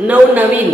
नवनवीन.